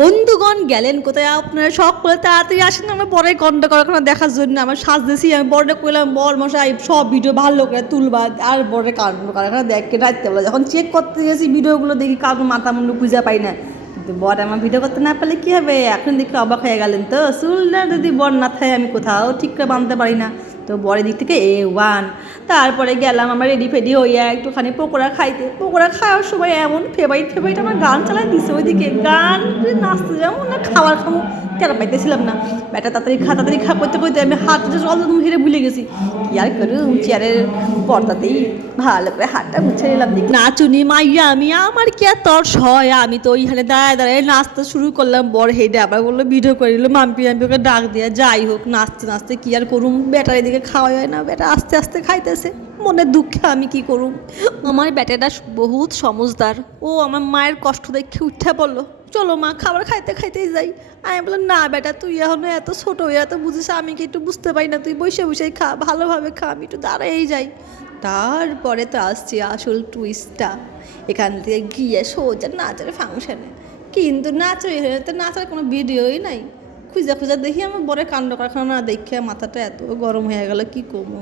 বন্ধুগণ গেলেন কোথায় আপনারা সকলে তাড়াতাড়ি আসেন আমার বরের কন্ড কারখানা দেখার জন্য আমার সাজতেছি আমি বরটা কইলাম বর মশাই সব ভিডিও ভালো করে তুলবা আর বরের কাণ্ড কারখানা দেখে রাখতে বলে যখন চেক করতে গেছি ভিডিওগুলো দেখি কারণ মাথা মুন্ডু খুঁজে পাই না কিন্তু বর আমার ভিডিও করতে না পারলে কী হবে এখন দেখে অবাক হয়ে গেলেন তো চুলটা যদি বর না থাকে আমি কোথাও ঠিক করে বাঁধতে পারি না তো বরের দিক থেকে A1 তারপরে গেলাম আমার রেডি ফেডি হইয়া একটুখানি পকোড়া খাইতে পকোড়া খাওয়ার সময় এমন ফেভারিট আমার গান চালাই দিছে ওইদিকে গান নাচতে যেমন না খাবার খাবো টের পাইতেছিলাম না ব্যাটা তাড়াতাড়ি খা করতে করতে আমি হাতটা জল হেরে ভুলে গেছি কি আর করুম চেয়ারের পর্দাতেই ভালো করে হাতটা মুছে নিলাম দেখি নাচুনি মাইয়া আমি আমার কি আর তর্স হয় আমি তো ওইখানে দাঁড়ায় নাচতে শুরু করলাম বর হেডে আবার বললো ভিডিও করে দিল মাম্পি ওকে ডাক দিয়ে যাই হোক নাচতে নাচতে কি আর করুম ব্যাটার এদিকে খাওয়া হয় না ব্যাটা আস্তে আস্তে খাইতেছে মনের দুঃখে আমি কি করুম আমার ব্যাটাটা বহুত সমজদার ও আমার মায়ের কষ্ট দেখে উঠে পড়লো চলো মা খাবার খাইতে খাইতেই যাই আমি বললাম না বেটা তুই এখনো এত ছোটো এত বুঝিস আমি কি একটু বুঝতে পারি না তুই বসে বসেই খা ভালোভাবে খা আমি একটু দাঁড়াই যাই তারপরে তো আসছি আসল টুইস্টটা এখান থেকে গিয়ে সোজা নাচের ফাংশানে কিন্তু নাচার কোনো ভিডিওই নাই খুঁজা দেখি আমার বড় কাণ্ড কারখানা না দেখে মাথাটা এত গরম হয়ে গেল কি করবো।